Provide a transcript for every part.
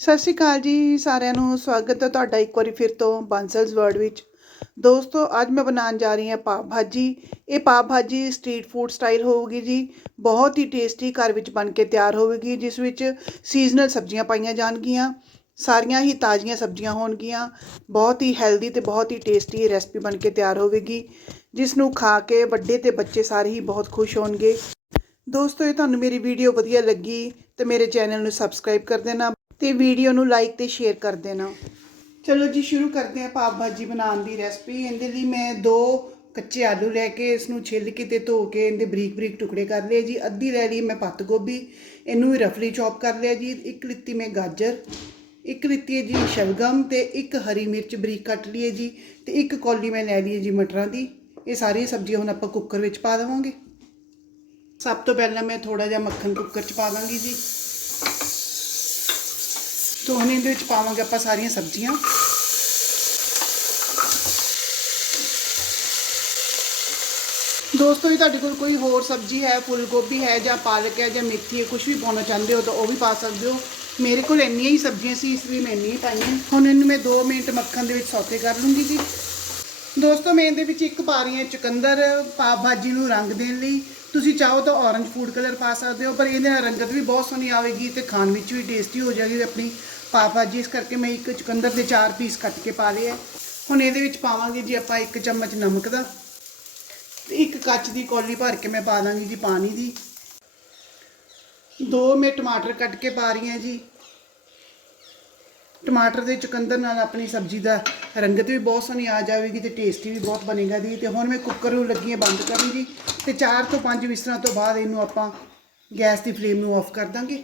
ਸਤਿ ਸ਼੍ਰੀ ਅਕਾਲ ਜੀ, ਸਾਰਿਆਂ ਨੂੰ ਸਵਾਗਤ ਹੈ ਤੁਹਾਡਾ ਇੱਕ ਵਾਰੀ ਫਿਰ ਤੋਂ ਬਾਂਸਲਸ ਵਰਡ ਵਿੱਚ। ਦੋਸਤੋ, ਅੱਜ ਮੈਂ ਬਣਾਉਣ ਜਾ ਰਹੀ ਹਾਂ ਪਾਵ ਭਾਜੀ। ਇਹ ਪਾਵ ਭਾਜੀ ਸਟਰੀਟ ਫੂਡ ਸਟਾਈਲ ਹੋਊਗੀ ਜੀ, ਬਹੁਤ ਹੀ ਟੇਸਟੀ ਘਰ ਵਿੱਚ ਬਣ ਕੇ ਤਿਆਰ ਹੋਵੇਗੀ, ਜਿਸ ਵਿੱਚ ਸੀਜ਼ਨਲ ਸਬਜ਼ੀਆਂ ਪਾਈਆਂ ਜਾਣਗੀਆਂ, ਸਾਰੀਆਂ ਹੀ ਤਾਜ਼ੀਆਂ ਸਬਜ਼ੀਆਂ ਹੋਣਗੀਆਂ, ਬਹੁਤ ਹੀ ਹੈਲਦੀ ਤੇ ਬਹੁਤ ਹੀ ਟੇਸਟੀ ਇਹ ਰੈਸਪੀ ਬਣ ਕੇ ਤਿਆਰ ਹੋਵੇਗੀ, ਜਿਸ ਨੂੰ ਖਾ ਕੇ ਵੱਡੇ ਤੇ ਬੱਚੇ ਸਾਰੇ ਹੀ ਬਹੁਤ ਖੁਸ਼ ਹੋਣਗੇ। ਦੋਸਤੋ, ਇਹ ਤੁਹਾਨੂੰ ਮੇਰੀ ਵੀਡੀਓ ਵਧੀਆ ਲੱਗੀ ਤੇ ਮੇਰੇ ਚੈਨਲ ਨੂੰ ਸਬਸਕ੍ਰਾਈਬ ਕਰ ਦੇਣਾ। ਤੇ ਵੀਡੀਓ ਨੂੰ ਲਾਈਕ ਤੇ ਸ਼ੇਅਰ ਕਰ ਦੇਣਾ। ਚਲੋ ਜੀ, ਸ਼ੁਰੂ ਕਰਦੇ ਹਾਂ ਪਾਵ ਭਾਜੀ ਬਣਾਉਣ ਦੀ ਰੈਸਪੀ ਇਹਦੇ ਲਈ ਮੈਂ ਦੋ ਕੱਚੇ ਆਲੂ ਲੈ ਕੇ ਇਸ ਨੂੰ ਛਿੱਲ ਕੇ ਤੇ ਧੋ ਕੇ ਇਹਦੇ ਬਰੀਕ ਬਰੀਕ ਟੁਕੜੇ ਕਰ ਲਏ ਜੀ। ਅੱਧੀ ਲੈ ਲਈ ਮੈਂ ਪੱਤ ਗੋਭੀ, ਇਹਨੂੰ ਵੀ ਰਫਲੀ ਚੌਪ ਕਰ ਲਿਆ ਜੀ। ਇੱਕ ਲਿੱਤੀ ਮੈਂ ਗਾਜਰ, ਇੱਕ ਲਿੱਤੀ ਹੈ ਜੀ ਸ਼ਲਗਮ ਤੇ ਇੱਕ ਹਰੀ ਮਿਰਚ ਬਰੀਕ ਕੱਟ ਲਈ ਜੀ ਤੇ ਇੱਕ ਕੌਲੀ ਮੈਂ ਲੈ ਲਈ ਜੀ ਮਟਰਾਂ ਦੀ। ਇਹ ਸਾਰੀਆਂ ਸਬਜ਼ੀਆਂ ਹੁਣ ਆਪਾਂ ਕੁੱਕਰ ਵਿੱਚ ਪਾ ਦੇਵਾਂਗੇ। ਸਭ ਤੋਂ ਪਹਿਲਾਂ ਮੈਂ ਥੋੜਾ ਜਿਹਾ ਮੱਖਣ ਕੁੱਕਰ 'ਚ ਪਾ ਦਾਂਗੀ ਜੀ। ਤੋਂ ਹੁਣ ਇਹਦੇ ਵਿੱਚ ਪਾਵਾਂਗੇ ਆਪਾਂ ਸਾਰੀਆਂ ਸਬਜ਼ੀਆਂ ਦੋਸਤੋ ਜੇ ਤੁਹਾਡੇ ਕੋਲ ਕੋਈ ਹੋਰ ਸਬਜ਼ੀ ਹੈ ਫੁੱਲ ਗੋਭੀ ਹੈ ਜਾਂ ਪਾਲਕ ਹੈ ਜਾਂ ਮੇਥੀ ਹੈ ਕੁਝ ਵੀ ਪਾਉਣਾ ਚਾਹੁੰਦੇ ਹੋ ਤਾਂ ਉਹ ਵੀ ਪਾ ਸਕਦੇ ਹੋ ਮੇਰੇ ਕੋਲ ਇੰਨੀਆਂ ਹੀ ਸਬਜ਼ੀਆਂ ਸੀ ਇਸ ਲਈ ਮੈਂ ਇੰਨੀਆਂ ਹੀ ਪਾਈਆਂ ਹੁਣ ਇਹਨੂੰ ਮੈਂ 2 ਮਿੰਟ ਮੱਖਣ ਦੇ ਵਿੱਚ ਸੌਤੇ ਕਰ ਲੂੰਗੀ ਜੀ ਦੋਸਤੋ, ਮੈਂ ਇਹਦੇ ਵਿੱਚ ਇੱਕ ਪਾ ਰਹੀ ਹਾਂ ਚੁਕੰਦਰ ਪਾਵ ਭਾਜੀ ਨੂੰ ਰੰਗ ਦੇਣ ਲਈ। ਤੁਸੀਂ ਚਾਹੋ ਤਾਂ ਔਰੰਜ ਫੂਡ ਕਲਰ ਪਾ ਸਕਦੇ ਹੋ, ਪਰ ਇਹਦੇ ਨਾਲ ਰੰਗਤ ਵੀ ਬਹੁਤ ਸੋਹਣੀ ਆਵੇਗੀ ਤੇ ਖਾਣ ਵਿੱਚ ਵੀ ਟੇਸਟੀ ਹੋ ਜਾਏਗੀ ਆਪਣੀ ਪਾਵ ਭਾਜੀ ਇਸ ਕਰਕੇ ਮੈਂ ਇੱਕ ਚੁਕੰਦਰ ਦੇ ਚਾਰ ਪੀਸ ਕੱਟ ਕੇ ਪਾ ਲਏ ਆ। ਹੁਣ ਇਹਦੇ ਵਿੱਚ ਪਾਵਾਂਗੇ ਜੀ ਆਪਾਂ ਇੱਕ ਚਮਚ ਨਮਕ ਦਾ ਤੇ ਇੱਕ ਕੱਚ ਦੀ ਕੌਲੀ ਭਰ ਕੇ ਮੈਂ ਪਾ ਦਾਂਗੀ ਜੀ ਪਾਣੀ ਦੀ। ਦੋ ਮੈਂ ਟਮਾਟਰ ਕੱਟ ਕੇ ਪਾ ਰਹੀ ਹਾਂ ਜੀ। ਟਮਾਟਰ ਦੇ ਚੁਕੰਦਰ ਨਾਲ ਆਪਣੀ ਸਬਜ਼ੀ ਦਾ ਰੰਗਤ ਵੀ ਬਹੁਤ ਸੋਹਣੀ ਆ ਜਾਵੇਗੀ ਤੇ ਟੇਸਟੀ ਵੀ ਬਹੁਤ ਬਣੇਗਾ ਜੀ। ਤੇ ਹੁਣ ਮੈਂ ਕੁੱਕਰ ਨੂੰ ਲੱਗੀ ਹਾਂ ਬੰਦ ਕਰਨ ਜੀ ਤੇ 4 ਤੋਂ 5 ਵਿਸਲਾਂ ਤੋਂ ਬਾਅਦ ਇਹਨੂੰ ਆਪਾਂ ਗੈਸ ਦੀ ਫਲੇਮ ਨੂੰ ਆਫ ਕਰ ਦਾਂਗੇ।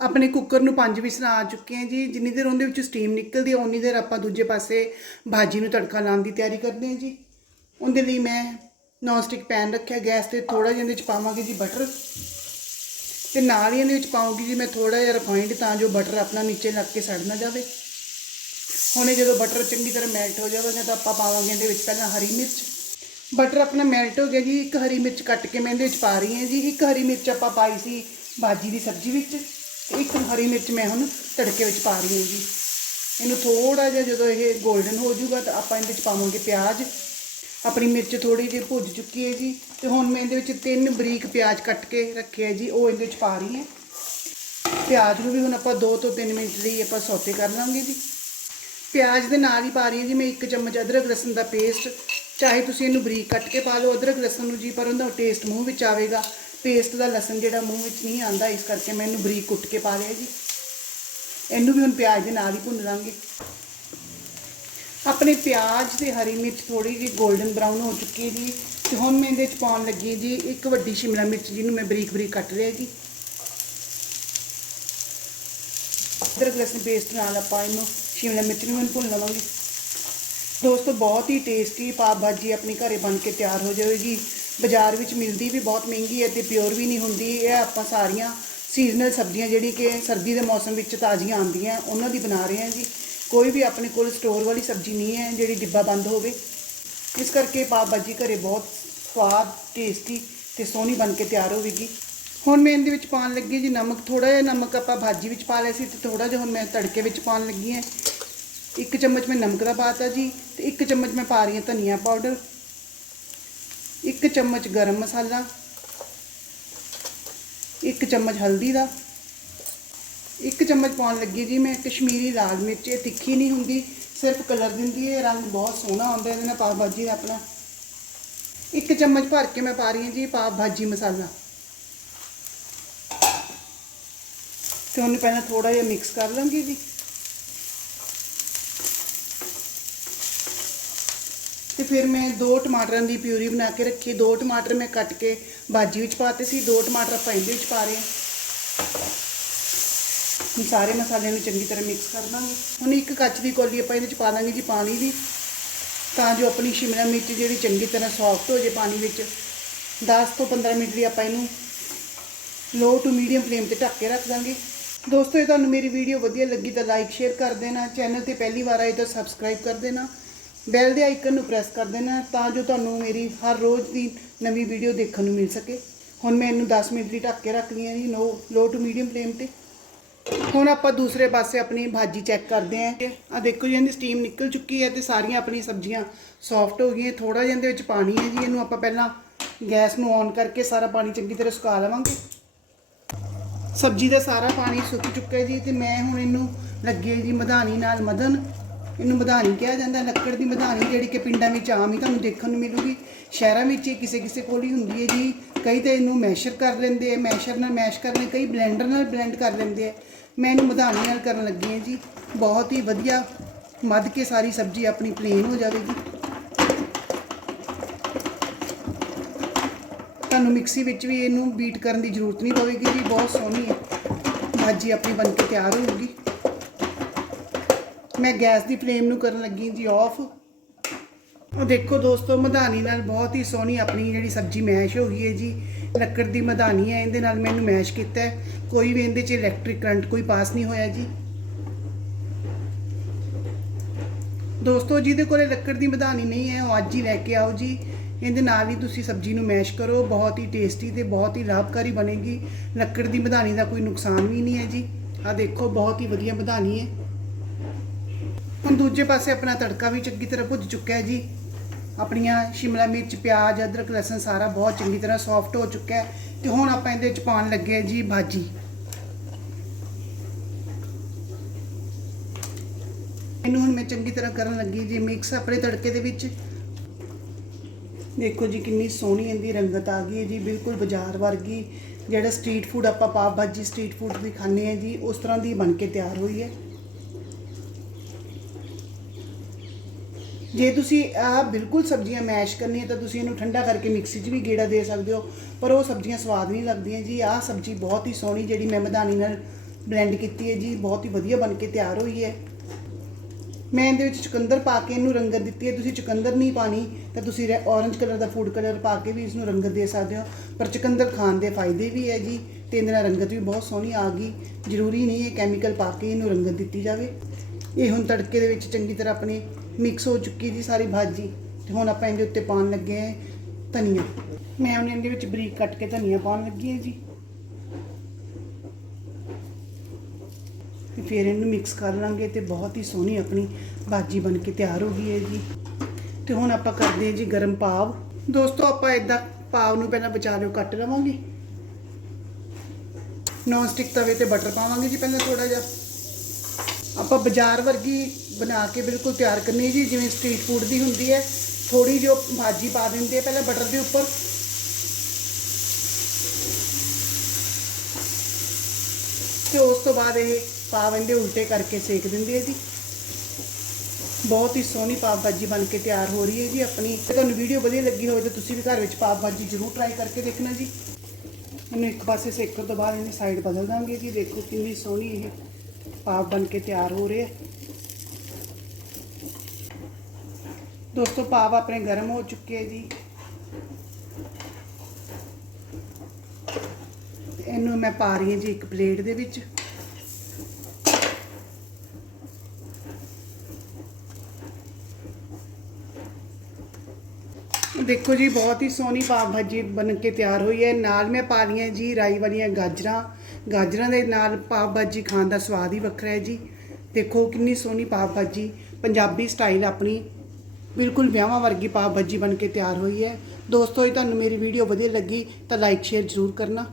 ਆਪਣੇ ਕੁੱਕਰ ਨੂੰ ਪੰਜ ਵਿਸਲਾਂ ਆ ਚੁੱਕੀਆਂ ਜੀ। ਜਿੰਨੀ ਦੇਰ ਉਹਦੇ ਵਿੱਚ ਸਟੀਮ ਨਿਕਲਦੀ ਹੈ ਉਨੀ ਦੇਰ ਆਪਾਂ ਦੂਜੇ ਪਾਸੇ ਭਾਜੀ ਨੂੰ ਤੜਕਾ ਲਾਉਣ ਦੀ ਤਿਆਰੀ ਕਰਦੇ ਹਾਂ ਜੀ। ਉਹਦੇ ਲਈ ਮੈਂ ਨੌਨ ਸਟਿਕ ਪੈਨ ਰੱਖਿਆ। ਗੈਸ ਤੇ ਥੋੜਾ ਜਿਹਾ ਇਹਦੇ ਵਿੱਚ ਪਾਵਾਂਗੇ ਜੀ ਬਟਰ ਤੇ ਨਾਲ ਹੀ ਇਹਦੇ ਵਿੱਚ ਪਾਉਂਗੀ ਜੀ ਮੈਂ ਥੋੜਾ ਜਿਹਾ ਰਿਫਾਈਂਡ ਤਾਂ ਜੋ ਬਟਰ ਆਪਣਾ ਨੀਚੇ ਲੱਗ ਕੇ ਸੜ ਨਾ ਜਾਵੇ। ਹੁਣ ਇਹ ਜਦੋਂ ਬਟਰ ਚੰਗੀ ਤਰ੍ਹਾਂ ਮੈਲਟ ਹੋ ਜਾਵੇਗਾ ਤਾਂ ਆਪਾਂ ਪਾਵਾਂਗੇ ਇਹਦੇ ਵਿੱਚ ਪਹਿਲਾਂ ਹਰੀ ਮਿਰਚ। ਬਟਰ ਆਪਣਾ ਮੈਲਟ ਹੋ ਗਿਆ ਜੀ, ਇੱਕ ਹਰੀ ਮਿਰਚ ਕੱਟ ਕੇ ਮੈਂ ਇਹਦੇ ਵਿੱਚ ਪਾ ਰਹੀ ਹਾਂ ਜੀ। ਇੱਕ ਹਰੀ ਮਿਰਚ ਆਪਾਂ ਪਾਈ ਸੀ ਬਾਜੀ ਦੀ ਸਬਜ਼ੀ ਵਿੱਚ ਤੇ ਇੱਕ ਹਰੀ ਮਿਰਚ ਮੈਂ ਹੁਣ ਤੜਕੇ ਵਿੱਚ ਪਾ ਰਹੀ ਹਾਂ ਜੀ। ਇਹਨੂੰ ਥੋੜਾ ਜਿਹਾ ਜਦੋਂ ਇਹ 골ਡਨ ਹੋ ਜਾਊਗਾ ਤਾਂ ਆਪਾਂ ਇਹਦੇ ਵਿੱਚ ਪਾਵਾਂਗੇ ਪਿਆਜ਼। ਆਪਣੀ ਮਿਰਚ ਥੋੜੀ ਜਿਹੀ ਭੁੱਜ ਚੁੱਕੀ ਹੈ ਜੀ ਤੇ ਹੁਣ ਮੈਂ ਇਹਦੇ ਵਿੱਚ ਤਿੰਨ ਬਰੀਕ ਪਿਆਜ਼ ਕੱਟ ਕੇ ਰੱਖਿਆ ਜੀ, ਉਹ ਇਹਦੇ ਵਿੱਚ ਪਾ ਰਹੀ ਹਾਂ। ਪਿਆਜ਼ ਨੂੰ ਵੀ ਹੁਣ ਆਪਾਂ 2 ਤੋਂ 3 ਮਿੰਟ ਲਈ ਆਪਾਂ ਸੌਤੇ ਕਰ ਲਾਂਗੇ ਜੀ। ਪਿਆਜ਼ ਦੇ ਨਾਲ ਹੀ ਪਾ ਰਹੀ ਹਾਂ ਜੀ ਮੈਂ ਇੱਕ ਚਮਚ ਅਦਰਕ ਲਸਣ ਦਾ ਪੇਸਟ। ਚਾਹੇ ਤੁਸੀਂ ਇਹਨੂੰ ਬਰੀਕ ਕੱਟ ਕੇ ਪਾ ਲਓ, ਅਦਰਕ ਲਸਣ ਨੂੰ ਜੀ, ਪਰ ਉਹਦਾ ਟੇਸਟ ਮੂੰਹ ਵਿੱਚ ਆਵੇਗਾ। ਪੇਸਟ ਦਾ ਲਸਣ ਜਿਹੜਾ ਮੂੰਹ ਵਿੱਚ ਨਹੀਂ ਆਂਦਾ ਇਸ ਕਰਕੇ ਮੈਂ ਇਹਨੂੰ ਬਰੀਕ ਕੁੱਟ ਕੇ ਪਾ ਲਿਆ ਜੀ। ਇਹਨੂੰ ਵੀ ਹੁਣ ਪਿਆਜ਼ ਦੇ ਨਾਲ ਹੀ ਭੁੰਨ ਲਾਂਗੇ। ਆਪਣੇ ਪਿਆਜ਼ ਤੇ ਹਰੀ ਮਿਰਚ ਥੋੜੀ ਜਿਹੀ 골ਡਨ ਬਰਾਊਨ ਹੋ ਚੁੱਕੀ ਹੈ ਜੀ ਤੇ ਹੁਣ ਮੈਂ ਇਹਦੇ 'ਚ ਪਾਉਣ ਲੱਗੀ ਜੀ ਇੱਕ ਵੱਡੀ ਸ਼ਿਮਲਾ ਮਿਰਚ ਜਿਹਨੂੰ ਮੈਂ ਬਰੀਕ ਬਰੀਕ ਕੱਟ ਲਿਆ ਜੀ। ਅਦਰਕ ਲਸਣ ਪੇਸਟ ਨਾਲ ਆਪਾਂ ਇਹਨੂੰ ਸ਼ਿਮਲਾ ਮਿਰਚ ਨੂੰ ਵੀ ਭੁੰਨ ਲਵਾਂਗੇ। ਦੋਸਤੋ ਬਹੁਤ ਹੀ ਟੇਸਟੀ ਪਾਵ ਭਾਜੀ ਆਪਣੀ ਘਰੇ ਬਣ ਕੇ ਤਿਆਰ ਹੋ ਜਾਵੇਗੀ ਬਾਜ਼ਾਰ ਵਿੱਚ ਮਿਲਦੀ ਵੀ ਬਹੁਤ ਮਹਿੰਗੀ ਹੈ ਤੇ ਪਿਓਰ ਵੀ ਨਹੀਂ ਹੁੰਦੀ। ਇਹ ਆਪਾਂ ਸਾਰੀਆਂ ਸੀਜ਼ਨਲ ਸਬਜ਼ੀਆਂ ਜਿਹੜੀ ਕਿ ਸਰਦੀ ਦੇ ਮੌਸਮ ਵਿੱਚ ਤਾਜ਼ੀਆਂ ਆਉਂਦੀਆਂ, ਉਹਨਾਂ ਦੀ ਬਣਾ ਰਹੇ ਹਾਂ ਜੀ। ਕੋਈ ਵੀ ਆਪਣੇ ਕੋਲ ਸਟੋਰ ਵਾਲੀ ਸਬਜ਼ੀ ਨਹੀਂ ਹੈ ਜਿਹੜੀ ਡਿੱਬਾ ਬੰਦ ਹੋਵੇ। ਇਸ ਕਰਕੇ ਪਾਵ ਭਾਜੀ ਘਰੇ ਬਹੁਤ ਸਵਾਦ ਟੇਸਟੀ ਤੇ ਸੋਹਣੀ ਬਣ ਕੇ ਤਿਆਰ ਹੋਵੇਗੀ। ਹੁਣ ਮੈਂ ਇਹਦੇ ਵਿੱਚ ਪਾਉਣ ਲੱਗੀ ਜੀ ਨਮਕ। ਥੋੜਾ ਜਿਹਾ ਨਮਕ ਆਪਾਂ ਭਾਜੀ ਵਿੱਚ ਪਾ ਲਿਆ ਸੀ ਤੇ ਥੋੜਾ ਜਿਹਾ ਹੁਣ ਮੈਂ ਤੜਕੇ ਵਿੱਚ ਪਾਉਣ ਲੱਗੀ ਹਾਂ। ਇੱਕ ਚਮਚ ਮੈਂ ਨਮਕ ਦਾ ਪਾਤਾ ਜੀ ਤੇ ਇੱਕ ਚਮਚ ਮੈਂ ਪਾ ਰਹੀ ਹਾਂ ਧਨੀਆ ਪਾਊਡਰ। ਇੱਕ ਚਮਚ ਗਰਮ ਮਸਾਲਾ। ਇੱਕ ਚਮਚ ਹਲਦੀ ਦਾ। ਇੱਕ ਚਮਚ ਪਾਉਣ ਲੱਗੀ ਜੀ, ਮੈਂ ਕਸ਼ਮੀਰੀ ਲਾਲ ਮਿਰਚ, ਇਹ ਤਿੱਖੀ ਨਹੀਂ ਹੁੰਦੀ, ਸਿਰਫ ਕਲਰ ਦਿੰਦੀ ਹੈ ਰੰਗ ਬਹੁਤ ਸੋਹਣਾ ਆਉਂਦਾ, ਇਹਦੇ ਨਾਲ ਪਾਵ ਭਾਜੀ ਦਾ ਆਪਣਾ। ਇੱਕ ਚਮਚ ਭਰ ਕੇ ਮੈਂ ਪਾ ਰਹੀ ਹਾਂ ਜੀ, ਪਾਵ ਭਾਜੀ ਮਸਾਲਾ। ਤੇ ਉਹਨੂੰ ਪਹਿਲਾਂ ਥੋੜਾ ਜਿਹਾ ਮਿਕਸ ਕਰ ਲਾਂਗੀ ਜੀ। ਤੇ ਫਿਰ ਮੈਂ ਦੋ ਟਮਾਟਰਾਂ ਦੀ ਪਿਊਰੀ ਬਣਾ ਕੇ ਰੱਖੀ, ਦੋ ਟਮਾਟਰ ਮੈਂ ਕੱਟ ਕੇ ਭਾਜੀ ਵਿੱਚ ਪਾਤੇ ਸੀ, ਦੋ ਟਮਾਟਰ ਆਪਾਂ ਇਹਦੇ ਵਿੱਚ ਪਾ ਰਹੇ ਹਾਂ। ਹੁਣ ਸਾਰੇ ਮਸਾਲਿਆਂ ਨੂੰ ਚੰਗੀ ਤਰ੍ਹਾਂ ਮਿਕਸ ਕਰ ਦਾਂਗੇ। ਹੁਣ ਇੱਕ ਕੱਚ ਦੀ ਕੌਲੀ ਆਪਾਂ ਇਹਦੇ ਵਿੱਚ ਪਾ ਦਾਂਗੇ ਜੀ ਪਾਣੀ ਦੀ। ਤਾਂ ਜੋ ਆਪਣੀ ਸ਼ਿਮਲਾ ਮਿਰਚ ਜਿਹੜੀ ਚੰਗੀ ਤਰ੍ਹਾਂ ਸੌਫਟ ਹੋ ਜੇ ਪਾਣੀ ਵਿੱਚ। 10 ਤੋਂ 15 ਮਿੰਟ ਲਈ ਆਪਾਂ ਇਹਨੂੰ ਲੋ ਟੂ ਮੀਡੀਅਮ ਫਲੇਮ ਤੇ ਢੱਕ ਕੇ ਰੱਖ ਦਾਂਗੇ। ਦੋਸਤੋ, ਇਹ ਤੁਹਾਨੂੰ ਮੇਰੀ ਵੀਡੀਓ ਵਧੀਆ ਲੱਗੀ ਤਾਂ ਲਾਈਕ ਸ਼ੇਅਰ ਕਰ ਦੇਣਾ। ਚੈਨਲ ਤੇ ਪਹਿਲੀ ਵਾਰ ਆਏ ਤਾਂ ਸਬਸਕ੍ਰਾਈਬ ਕਰ ਦੇਣਾ। ਬੈਲ ਦੇ ਆਈਕਨ ਨੂੰ ਪ੍ਰੈਸ ਕਰ ਦੇਣਾ ਤਾਂ ਜੋ ਤੁਹਾਨੂੰ ਮੇਰੀ ਹਰ ਰੋਜ਼ ਦੀ ਨਵੀਂ ਵੀਡੀਓ ਦੇਖਣ ਨੂੰ ਮਿਲ ਸਕੇ। ਹੁਣ ਮੈਂ ਇਹਨੂੰ 10 ਮਿੰਟ ਲਈ ਢੱਕ ਕੇ ਰੱਖਦੀ ਹਾਂ ਜੀ no low to medium flame ਤੇ। ਹੁਣ ਆਪਾਂ ਦੂਸਰੇ ਪਾਸੇ ਆਪਣੀ ਭਾਜੀ ਚੈੱਕ ਕਰਦੇ ਆਂ ਆ ਦੇਖੋ ਜੀ, ਇਹਦੀ ਸਟੀਮ ਨਿਕਲ ਚੁੱਕੀ ਹੈ ਤੇ ਸਾਰੀਆਂ ਆਪਣੀ ਸਬਜ਼ੀਆਂ ਸੌਫਟ ਹੋ ਗਈਆਂ। ਥੋੜਾ ਜਿਹਾ ਇਹਦੇ ਵਿੱਚ ਪਾਣੀ ਹੈ ਜੀ, ਇਹਨੂੰ ਆਪਾਂ ਪਹਿਲਾਂ ਗੈਸ ਨੂੰ ਔਨ ਕਰਕੇ ਸਾਰਾ ਪਾਣੀ ਚੰਗੀ ਤਰ੍ਹਾਂ ਸੁਕਾ ਲਵਾਂਗੇ। ਸਬਜ਼ੀ ਦਾ ਸਾਰਾ ਪਾਣੀ ਸੁੱਕ ਚੁੱਕਾ ਜੀ, ਤੇ ਮੈਂ ਹੁਣ ਇਹਨੂੰ ਲੱਗੇ ਜੀ ਮਧਾਨੀ ਨਾਲ ਮਦਨ। ਇਹਨੂੰ ਮਧਾਨੀ ਕਿਹਾ ਜਾਂਦਾ, ਲੱਕੜ ਦੀ ਮਧਾਨੀ ਜਿਹੜੀ ਕਿ ਪਿੰਡਾਂ ਵਿੱਚ ਆਮ ਹੀ ਤੁਹਾਨੂੰ ਦੇਖਣ ਨੂੰ ਮਿਲੂਗੀ। ਸ਼ਹਿਰਾਂ ਵਿੱਚ ਇਹ ਕਿਸੇ ਕਿਸੇ ਕੋਲ ਹੀ ਹੁੰਦੀ ਹੈ ਜੀ। ਕਈ ਤਾਂ ਇਹਨੂੰ ਮੈਸ਼ਰ ਕਰ ਲੈਂਦੇ ਆ, ਮੈਸ਼ਰ ਨਾਲ ਮੈਸ਼ ਕਰਨੇ ਕਈ ਬਲੈਂਡਰ ਨਾਲ ਬਲੈਂਡ ਕਰ ਲੈਂਦੇ ਆ। ਮੈਂ ਇਹਨੂੰ ਮਧਾਨੀ ਨਾਲ ਕਰਨ ਲੱਗੀ ਹਾਂ ਜੀ। ਬਹੁਤ ਹੀ ਵਧੀਆ ਮੱਧ ਕੇ ਸਾਰੀ ਸਬਜ਼ੀ ਆਪਣੀ ਪਲੇਨ ਹੋ ਜਾਵੇਗੀ ਤੁਹਾਨੂੰ ਮਿਕਸੀ ਵਿੱਚ ਵੀ ਇਹਨੂੰ ਬੀਟ ਕਰਨ ਦੀ ਜ਼ਰੂਰਤ ਨਹੀਂ ਪਵੇਗੀ ਜੀ, ਬਹੁਤ ਸੋਹਣੀ ਹੈ। ਭਾਜੀ ਆਪਣੀ ਬਣ ਕੇ ਤਿਆਰ ਹੋਊਗੀ। ਮੈਂ ਗੈਸ ਦੀ ਫਲੇਮ ਨੂੰ ਕਰਨ ਲੱਗੀ ਜੀ ਆਫ ਉਹ ਦੇਖੋ ਦੋਸਤੋ, ਮਧਾਨੀ ਨਾਲ ਬਹੁਤ ਹੀ ਸੋਹਣੀ ਆਪਣੀ ਜਿਹੜੀ ਸਬਜ਼ੀ ਮੈਸ਼ ਹੋ ਗਈ ਹੈ ਜੀ। ਲੱਕੜ ਦੀ ਮਧਾਨੀ ਹੈ, ਇਹਦੇ ਨਾਲ ਮੈਨੂੰ ਮੈਸ਼ ਕੀਤਾ ਹੈ। ਕੋਈ ਵੀ ਇਹਦੇ 'ਚ ਇਲੈਕਟ੍ਰਿਕ ਕਰੰਟ ਕੋਈ ਪਾਸ ਨਹੀਂ ਹੋਇਆ ਜੀ। ਦੋਸਤੋ, ਜਿਹਦੇ ਕੋਲੇ ਲੱਕੜ ਦੀ ਮਧਾਨੀ ਨਹੀਂ ਹੈ, ਉਹ ਅੱਜ ਹੀ ਲੈ ਕੇ ਆਓ ਜੀ। ਇਹਦੇ ਨਾਲ ਹੀ ਤੁਸੀਂ ਸਬਜ਼ੀ ਨੂੰ ਮੈਸ਼ ਕਰੋ, ਬਹੁਤ ਹੀ ਟੇਸਟੀ ਤੇ ਬਹੁਤ ਹੀ ਲਾਭਕਾਰੀ ਬਣੇਗੀ। ਲੱਕੜ ਦੀ ਮਧਾਨੀ ਦਾ ਕੋਈ ਨੁਕਸਾਨ ਵੀ ਨਹੀਂ ਹੈ ਜੀ। ਆ ਦੇਖੋ, ਬਹੁਤ ਹੀ ਵਧੀਆ ਮਧਾਨੀ ਹੈ। ਹੁਣ ਦੂਜੇ ਪਾਸੇ ਆਪਣਾ ਤੜਕਾ ਵੀ ਚੰਗੀ ਤਰ੍ਹਾਂ ਭੁੱਜ ਚੁੱਕਾ ਹੈ ਜੀ। ਆਪਣੀਆਂ ਸ਼ਿਮਲਾ ਮਿਰਚ, ਪਿਆਜ਼, ਅਦਰਕ, ਲਸਣ ਸਾਰਾ ਬਹੁਤ ਚੰਗੀ ਤਰ੍ਹਾਂ ਸੌਫਟ ਹੋ ਚੁੱਕਾ ਹੈ ਤੇ ਹੁਣ ਆਪਾਂ ਇਹਦੇ ਵਿੱਚ ਪਾਉਣ ਲੱਗੇ ਹਾਂ ਜੀ ਭਾਜੀ। ਇਹਨੂੰ ਹੁਣ ਮੈਂ ਚੰਗੀ ਤਰ੍ਹਾਂ ਕਰਨ ਲੱਗੀ ਜੀ ਮਿਕਸ ਆਪਣੇ ਤੜਕੇ ਦੇ ਵਿੱਚ। ਦੇਖੋ ਜੀ ਕਿੰਨੀ ਸੋਹਣੀ ਇਹਦੀ ਰੰਗਤ ਆ ਗਈ ਹੈ ਜੀ, ਬਿਲਕੁਲ ਬਾਜ਼ਾਰ ਵਰਗੀ। ਜਿਹੜਾ ਸਟਰੀਟ ਫੂਡ ਆਪਾਂ ਪਾਵ ਭਾਜੀ ਸਟਰੀਟ ਫੂਡ ਵੀ ਖਾਂਦੇ ਆ ਜੀ, ਉਸ ਤਰ੍ਹਾਂ ਦੀ ਬਣ ਕੇ ਤਿਆਰ ਹੋਈ ਹੈ। ਜੇ ਤੁਸੀਂ ਆਹ ਬਿਲਕੁਲ ਸਬਜ਼ੀਆਂ ਮੈਸ਼ ਕਰਨੀਆਂ ਤਾਂ ਤੁਸੀਂ ਇਹਨੂੰ ਠੰਡਾ ਕਰਕੇ ਮਿਕਸੀ 'ਚ ਵੀ ਗੇੜਾ ਦੇ ਸਕਦੇ ਹੋ। ਪਰ ਉਹ ਸਬਜ਼ੀਆਂ ਸਵਾਦ ਨਹੀਂ ਲੱਗਦੀਆਂ ਜੀ। ਆਹ ਸਬਜ਼ੀ ਬਹੁਤ ਹੀ ਸੋਹਣੀ ਜਿਹੜੀ ਮੈਂ ਮਧਾਨੀ ਨਾਲ ਬਲੈਂਡ ਕੀਤੀ ਹੈ ਜੀ। ਬਹੁਤ ਹੀ ਵਧੀਆ ਬਣ ਕੇ ਤਿਆਰ ਹੋਈ ਹੈ। ਮੈਂ ਇਹਦੇ ਵਿੱਚ ਚੁਕੰਦਰ ਪਾ ਕੇ ਇਹਨੂੰ ਰੰਗਤ ਦਿੱਤੀ ਹੈ। ਤੁਸੀਂ ਚੁਕੰਦਰ ਨਹੀਂ ਪਾਣੀ ਤਾਂ ਤੁਸੀਂ ਔਰੰਜ ਕਲਰ ਦਾ ਫੂਡ ਕਲਰ ਪਾ ਕੇ ਵੀ ਇਸ ਨੂੰ ਰੰਗਤ ਦੇ ਸਕਦੇ ਹੋ। ਪਰ ਚੁਕੰਦਰ ਖਾਣ ਦੇ ਫਾਇਦੇ ਵੀ ਹੈ ਜੀ। ਤੇ ਇਹਦੇ ਨਾਲ ਰੰਗਤ ਵੀ ਬਹੁਤ ਸੋਹਣੀ ਆ ਗਈ। ਜ਼ਰੂਰੀ ਨਹੀਂ ਹੈ ਕੈਮੀਕਲ ਪਾ ਕੇ ਇਹਨੂੰ ਰੰਗਤ ਦਿੱਤੀ ਜਾਵੇ। ਇਹ ਹੁਣ ਤੜਕੇ ਦੇ ਵਿੱਚ ਚੰਗੀ ਤਰ੍ਹਾਂ ਆਪਣੇ ਮਿਕਸ ਹੋ ਚੁੱਕੀ ਜੀ ਸਾਰੀ ਭਾਜੀ। ਤੇ ਹੁਣ ਆਪਾਂ ਇਹਦੇ ਉੱਤੇ ਪਾਉਣ ਲੱਗੇ ਹਾਂ ਧਨੀਆ। ਮੈਂ ਹੁਣ ਇਹਦੇ ਵਿੱਚ ਬਰੀਕ ਕੱਟ ਕੇ ਧਨੀਆ ਪਾਉਣ ਲੱਗੀ ਹਾਂ ਜੀ। ਫਿਰ ਇਹਨੂੰ ਮਿਕਸ ਕਰ ਲਾਂਗੇ ਤੇ ਬਹੁਤ ਹੀ ਸੋਹਣੀ ਆਪਣੀ ਭਾਜੀ ਬਣ ਕੇ ਤਿਆਰ ਹੋ ਗਈ ਹੈ ਜੀ। ਤੇ ਹੁਣ ਆਪਾਂ ਕਰਦੇ ਹਾਂ ਜੀ ਗਰਮ ਪਾਵ। ਦੋਸਤੋ, ਆਪਾਂ ਇਦਾਂ ਪਾਵ ਨੂੰ ਪਹਿਲਾਂ ਬਚਾ ਲਿਓ, ਕੱਟ ਲਵਾਂਗੇ। ਨੌਨ ਸਟਿਕ ਤਵੇ ਤੇ ਬਟਰ ਪਾਵਾਂਗੇ ਜੀ ਪਹਿਲਾਂ ਥੋੜਾ ਜਿਹਾ। ਆਪਾਂ ਬਾਜ਼ਾਰ ਵਰਗੀ ਬਣਾ ਕੇ ਬਿਲਕੁਲ ਤਿਆਰ ਕਰਨੀ ਜੀ, ਜਿਵੇਂ ਸਟਰੀਟ ਫੂਡ ਦੀ ਹੁੰਦੀ ਹੈ ਥੋੜੀ ਜਿਹੀ ਭਾਜੀ ਪਾ ਦਿੰਦੇ ਆ ਪਹਿਲਾਂ ਬਟਰ ਦੇ ਉੱਪਰ। ਤੇ ਉਸ ਤੋਂ ਬਾਅਦ ਇਹ ਪਾਵ ਇਹਦੇ ਉਲਟੇ ਕਰਕੇ ਸੇਕ ਦਿੰਦੇ ਹੈ ਜੀ। ਬਹੁਤ ਹੀ ਸੋਹਣੀ ਪਾਵ ਭਾਜੀ ਬਣ ਕੇ ਤਿਆਰ ਹੋ ਰਹੀ ਹੈ ਜੀ ਆਪਣੀ। ਤੇ ਤੁਹਾਨੂੰ ਵੀਡੀਓ ਵਧੀਆ ਲੱਗੀ ਹੋਵੇ ਤਾਂ ਤੁਸੀਂ ਵੀ ਘਰ ਵਿੱਚ ਪਾਵ ਭਾਜੀ ਜ਼ਰੂਰ ਟਰਾਈ ਕਰਕੇ ਦੇਖਣਾ ਜੀ। ਮੈਨੂੰ ਇੱਕ ਪਾਸੇ ਸੇਕਣ ਤੋਂ ਬਾਅਦ ਇਹਦੀ ਸਾਈਡ ਬਦਲ ਦਾਂਗੇ ਜੀ। ਦੇਖੋ ਕਿੰਨੀ ਸੋਹਣੀ ਇਹ ਪਾਵ ਬਣ ਕੇ ਤਿਆਰ ਹੋ ਰਿਹਾ ਦੋਸਤੋ, ਪਾਵ ਆਪਣੇ ਗਰਮ ਹੋ ਚੁੱਕੇ ਜੀ। ਇਹਨੂੰ ਮੈਂ ਪਾ ਰਹੀ ਹਾਂ ਜੀ ਇੱਕ ਪਲੇਟ ਦੇ ਵਿੱਚ। ਦੇਖੋ ਜੀ, ਬਹੁਤ ਹੀ ਸੋਹਣੀ ਪਾਵ ਭਾਜੀ ਬਣ ਕੇ ਤਿਆਰ ਹੋਈ ਹੈ। ਨਾਲ ਮੈਂ ਪਾ ਲਈਆਂ ਜੀ ਰਾਈ ਵਾਲੀਆਂ ਗਾਜਰਾਂ। ਗਾਜਰਾਂ ਦੇ ਨਾਲ ਪਾਵ ਭਾਜੀ ਖਾਣ ਦਾ ਸਵਾਦ ਹੀ ਵੱਖਰਾ ਹੈ ਜੀ। ਦੇਖੋ ਕਿੰਨੀ ਸੋਹਣੀ ਪਾਵ ਭਾਜੀ। ਪੰਜਾਬੀ ਸਟਾਈਲ ਆਪਣੀ। ਬਿਲਕੁਲ ਵਿਆਹਾਂ ਵਰਗੀ ਪਾਵ ਭਾਜੀ ਬਣ ਕੇ ਤਿਆਰ ਹੋਈ ਹੈ। ਦੋਸਤੋ ਇਹ ਤੁਹਾਨੂੰ ਮੇਰੀ ਵੀਡੀਓ ਵਧੀਆ ਲੱਗੀ ਤਾਂ ਲਾਈਕ ਸ਼ੇਅਰ ਜ਼ਰੂਰ ਕਰਨਾ।